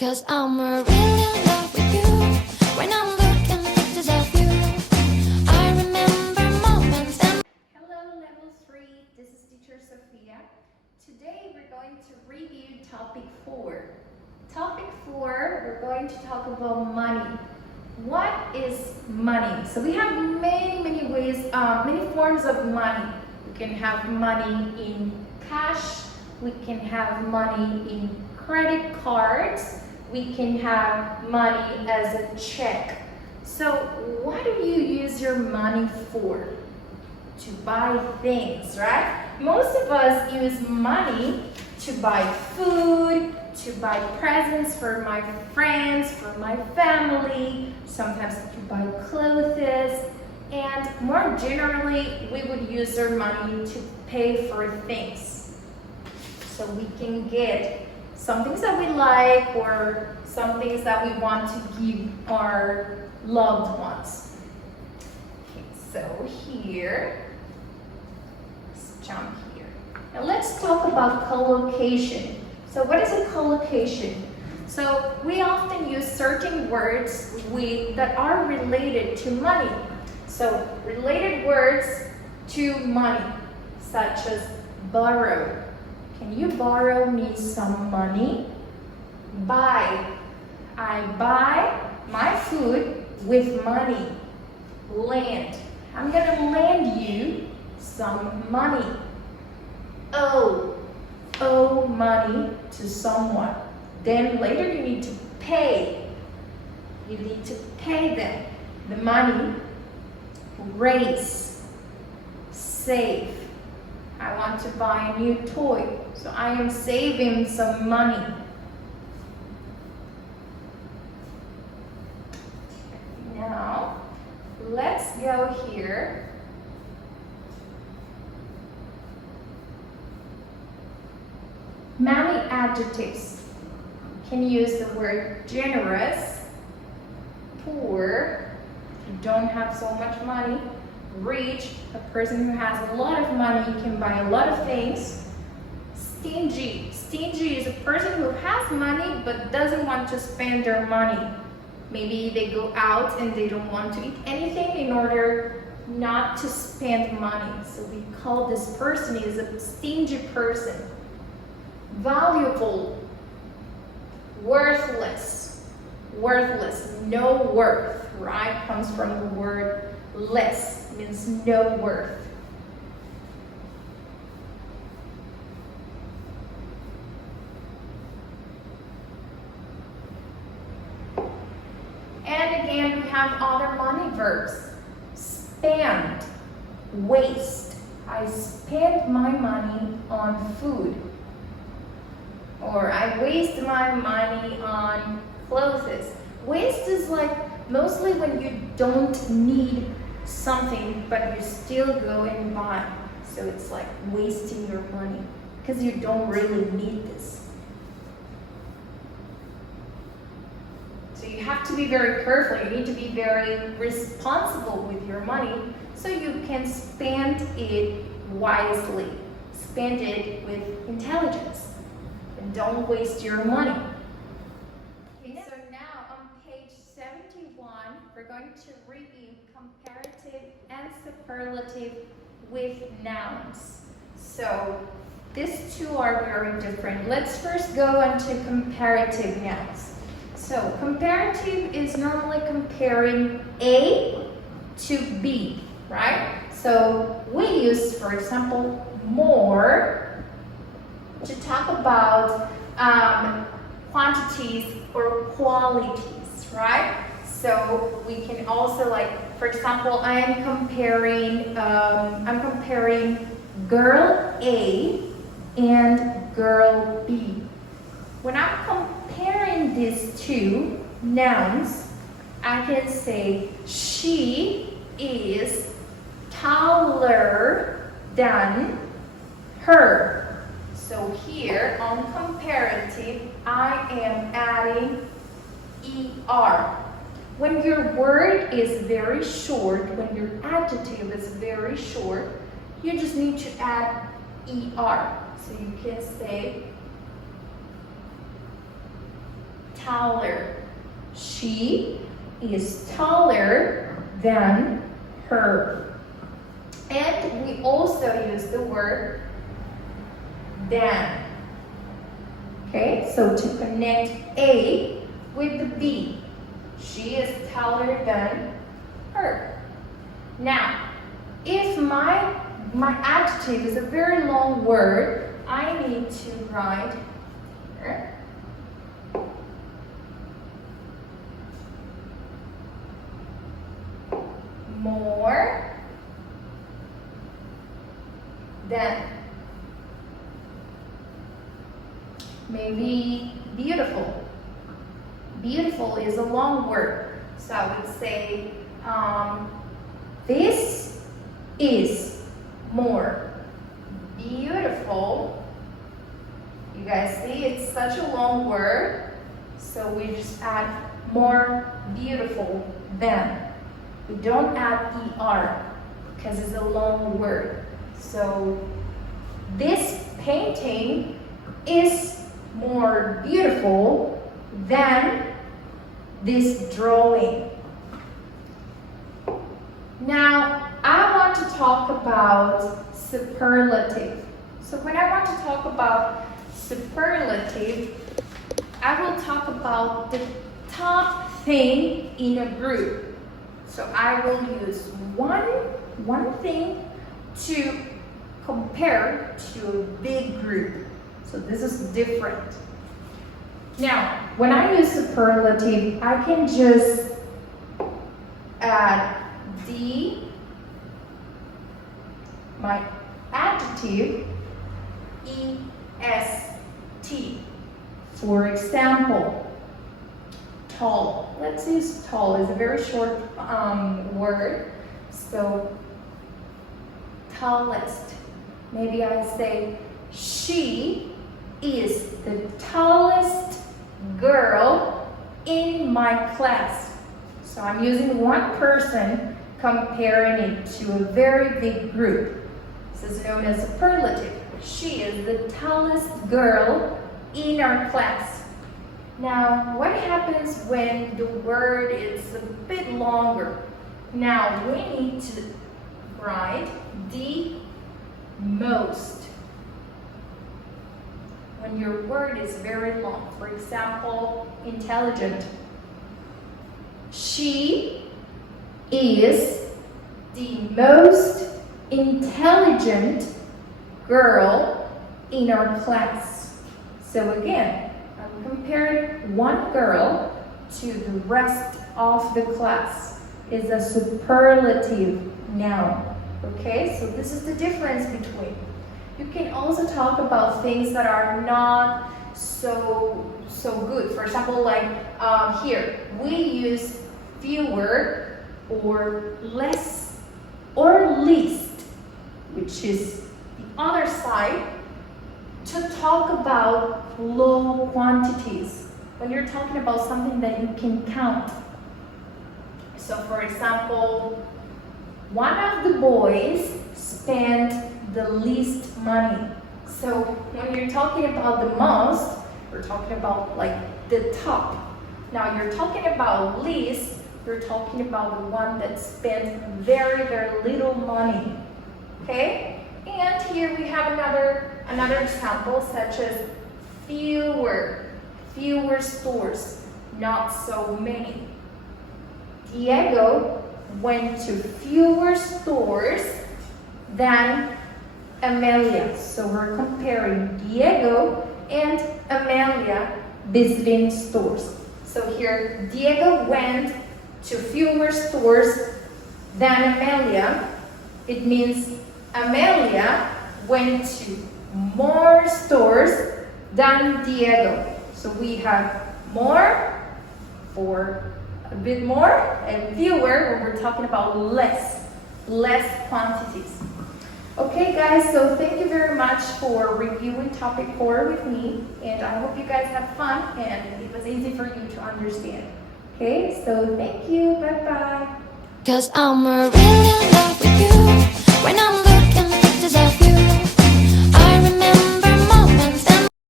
'Cause I'm really in love with you. When I'm looking at pictures of you, I remember moments and Hello, level 3. This is teacher Sophia. Today we're going to review topic 4. Topic 4, we're going to talk about money. What is money? So we have many ways, many forms of money. We can have money in cash. We can have money in credit cards. We can have money as a check. So what do you use your money for? To buy things, right? Most of us use money to buy food, to buy presents for my friends, for my family, sometimes to buy clothes, and more generally, we would use our money to pay for things. So we can get some things that we like or some things that we want to give our loved ones. Okay, so here, let's jump here. Now let's talk about collocation. So what is a collocation? So we often use certain words that are related to money. So related words to money, such as borrow. Can you borrow me some money? Buy. I buy my food with money. Lend. I'm gonna lend you some money. Owe money to someone. Then later you need to pay. You need to pay them the money. Raise. Save. I want to buy a new toy, so I am saving some money. Now, let's go here. Many adjectives. You can use the word generous, poor, if you don't have so much money, rich, a person who has a lot of money, can buy a lot of things. Stingy. Stingy is a person who has money but doesn't want to spend their money. Maybe they go out and they don't want to eat anything in order not to spend money. So we call this person is a stingy person. Valuable. Worthless. Worthless. No worth, right? Comes from the word less, means no worth. And again, we have other money verbs. Spend, waste. I spend my money on food. Or I waste my money on clothes. Waste is like mostly when you don't need something but you still go and buy. So it's like wasting your money because you don't really need this. So you have to be very careful. You need to be very responsible with your money so you can spend it wisely. Spend it with intelligence. And don't waste your money. Okay, so now on page 71, we're going to review comparative and superlative with nouns. So these two are very different. Let's first go on to comparative nouns. So comparative is normally comparing A to B, right? So we use, for example, more to talk about quantities or qualities, right? So we can also, like, for example, I'm comparing girl A and girl B. When I'm comparing these two nouns, I can say she is taller than her. So here on comparative, I am adding ER. When your word is very short, when your adjective is very short, you just need to add ER. So you can say taller. She is taller than her. And we also use the word than. Okay, so to connect A with the B, she is taller than her. Now, if my adjective is a very long word, I need to write here. More than. Maybe beautiful. Beautiful is a long word. So I would say, this is more beautiful. You guys see, it's such a long word. So we just add more beautiful than. We don't add ER because it's a long word. So this painting is more beautiful than this drawing. Now, I want to talk about superlative. So when I want to talk about superlative, I will talk about the top thing in a group. So I will use one thing to compare to a big group. So this is different. Now, when I use superlative, I can just add my adjective, EST. For example, tall. Let's use tall. It's a very short word. So, tallest. Maybe I say, she is the tallest girl in my class. So I'm using one person comparing it to a very big group. This is known as superlative. She is the tallest girl in our class. Now, what happens when the word is a bit longer? Now, we need to write the most. When your word is very long, for example, intelligent. She is the most intelligent girl in our class. So again, I'm comparing one girl to the rest of the class. Is a superlative noun. Okay, so this is the difference between. You can also talk about things that are not so good. For example, like here, we use fewer or less or least, which is the other side, to talk about low quantities. When you're talking about something that you can count. So for example, one of the boys spent the least money. So when you're talking about the most, we're talking about like the top. Now you're talking about least, you're talking about the one that spent very, very little money. Okay? And here we have another example, such as fewer stores, not so many. Diego went to fewer stores than Amelia. So we're comparing Diego and Amelia visiting stores. So here, Diego went to fewer stores than Amelia. It means Amelia went to more stores than Diego. So we have more for a bit more, and fewer when we're talking about less quantities. Okay guys, so thank you very much for reviewing topic 4 with me, and I hope you guys have fun and it was easy for you to understand. Okay, so thank you, bye bye. 'Cause I'm really in love with you when I'm